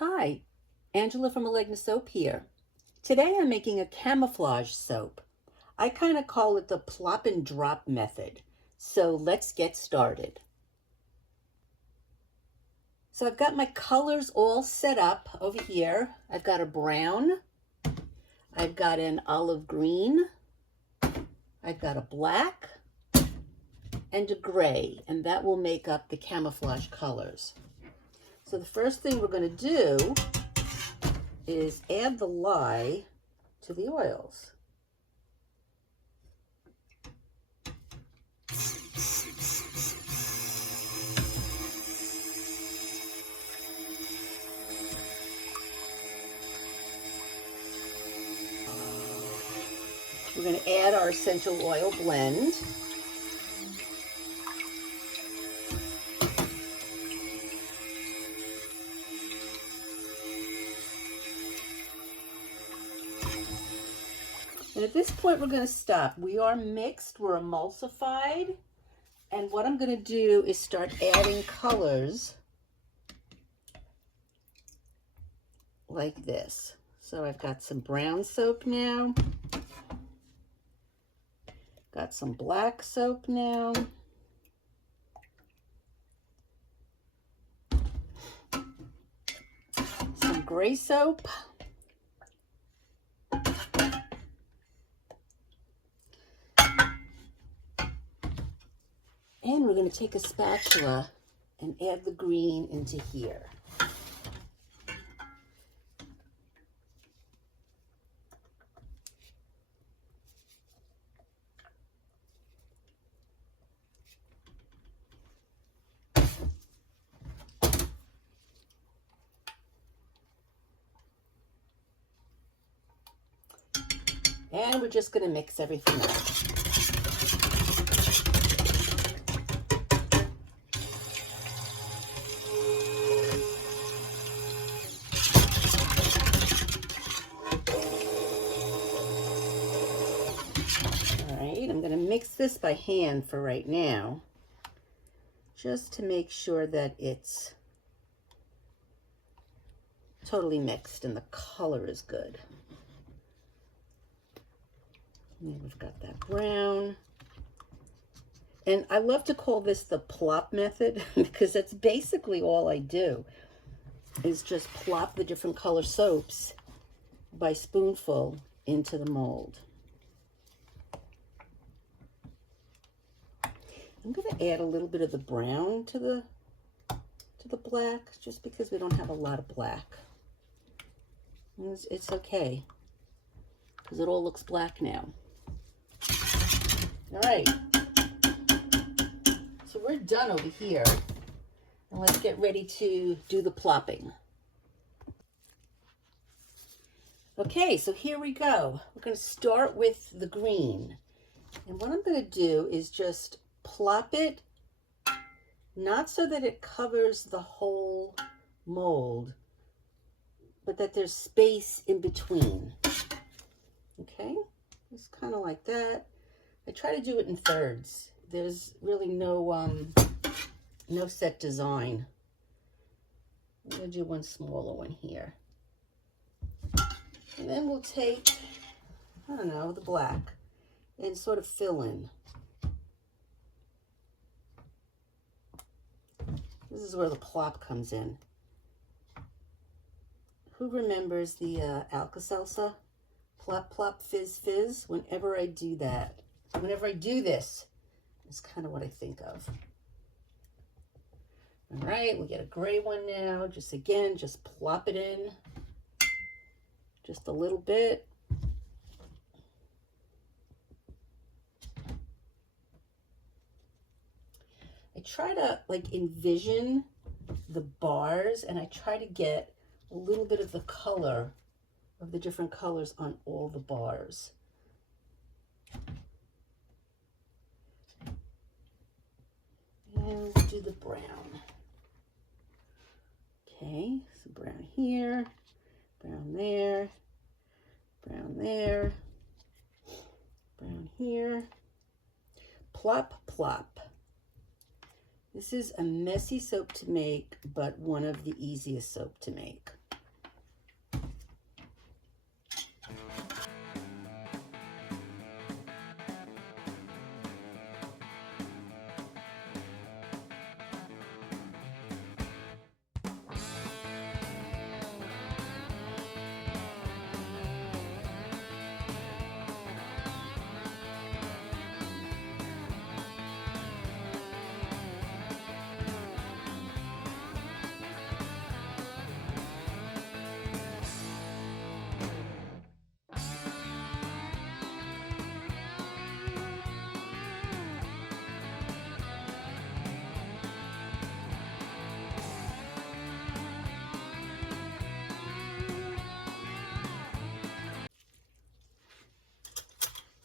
Hi, Angela from Alegna Soap here. Today I'm making a camouflage soap. I kind of call it the plop and drop method. So let's get started. So I've got my colors all set up over here. I've got a brown, I've got an olive green, I've got a black, and a gray, and that will make up the camouflage colors. So the first thing we're going to do is add the lye to the oils. We're going to add our essential oil blend. And at this point, we're going to stop. We are mixed, we're emulsified. And what I'm going to do is start adding colors like this. So I've got some brown soap now. Got some black soap now. Some gray soap. And we're going to take a spatula and add the green into here. And we're just going to mix everything up. I'm going to mix this by hand for right now, just to make sure that it's totally mixed and the color is good. And we've got that brown. And I love to call this the plop method because that's basically all I do, is just plop the different color soaps by spoonful into the mold. I'm going to add a little bit of the brown to the black, just because we don't have a lot of black. It's okay, because it all looks black now. All right, so we're done over here, and let's get ready to do the plopping. Okay, so here we go. We're going to start with the green, and what I'm going to do is just plop it, not so that it covers the whole mold, but that there's space in between. Okay, just kind of like that. I try to do it in thirds. There's really no set design. I'm going to do one smaller one here. And then we'll take, I don't know, the black and sort of fill in. This is where the plop comes in. Who remembers the Alka-Seltzer? Plop, plop, fizz, fizz. Whenever I do that, whenever I do this, is kind of what I think of. All right, we get a gray one now. Just again, just plop it in. Just a little bit. I try to like envision the bars, and I try to get a little bit of the color of the different colors on all the bars. And we'll do the brown. Okay, so brown here, brown there, brown there, brown here. Plop, plop. This is a messy soap to make, but one of the easiest soap to make.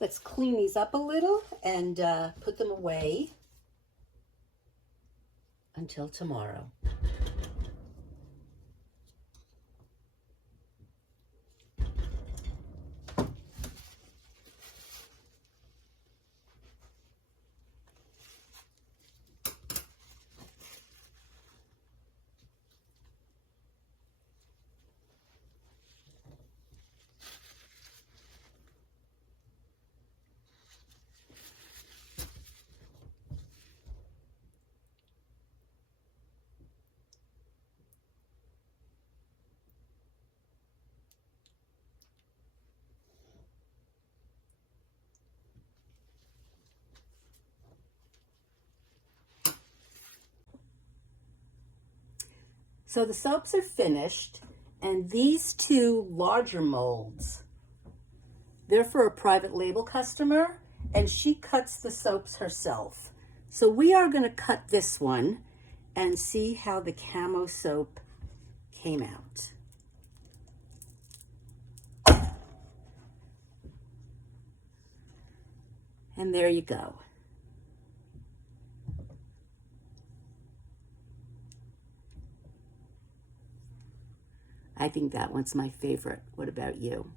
Let's clean these up a little and put them away until tomorrow. So the soaps are finished, and these two larger molds, they're for a private label customer, and she cuts the soaps herself. So we are going to cut this one and see how the camo soap came out. And there you go. I think that one's my favorite. What about you?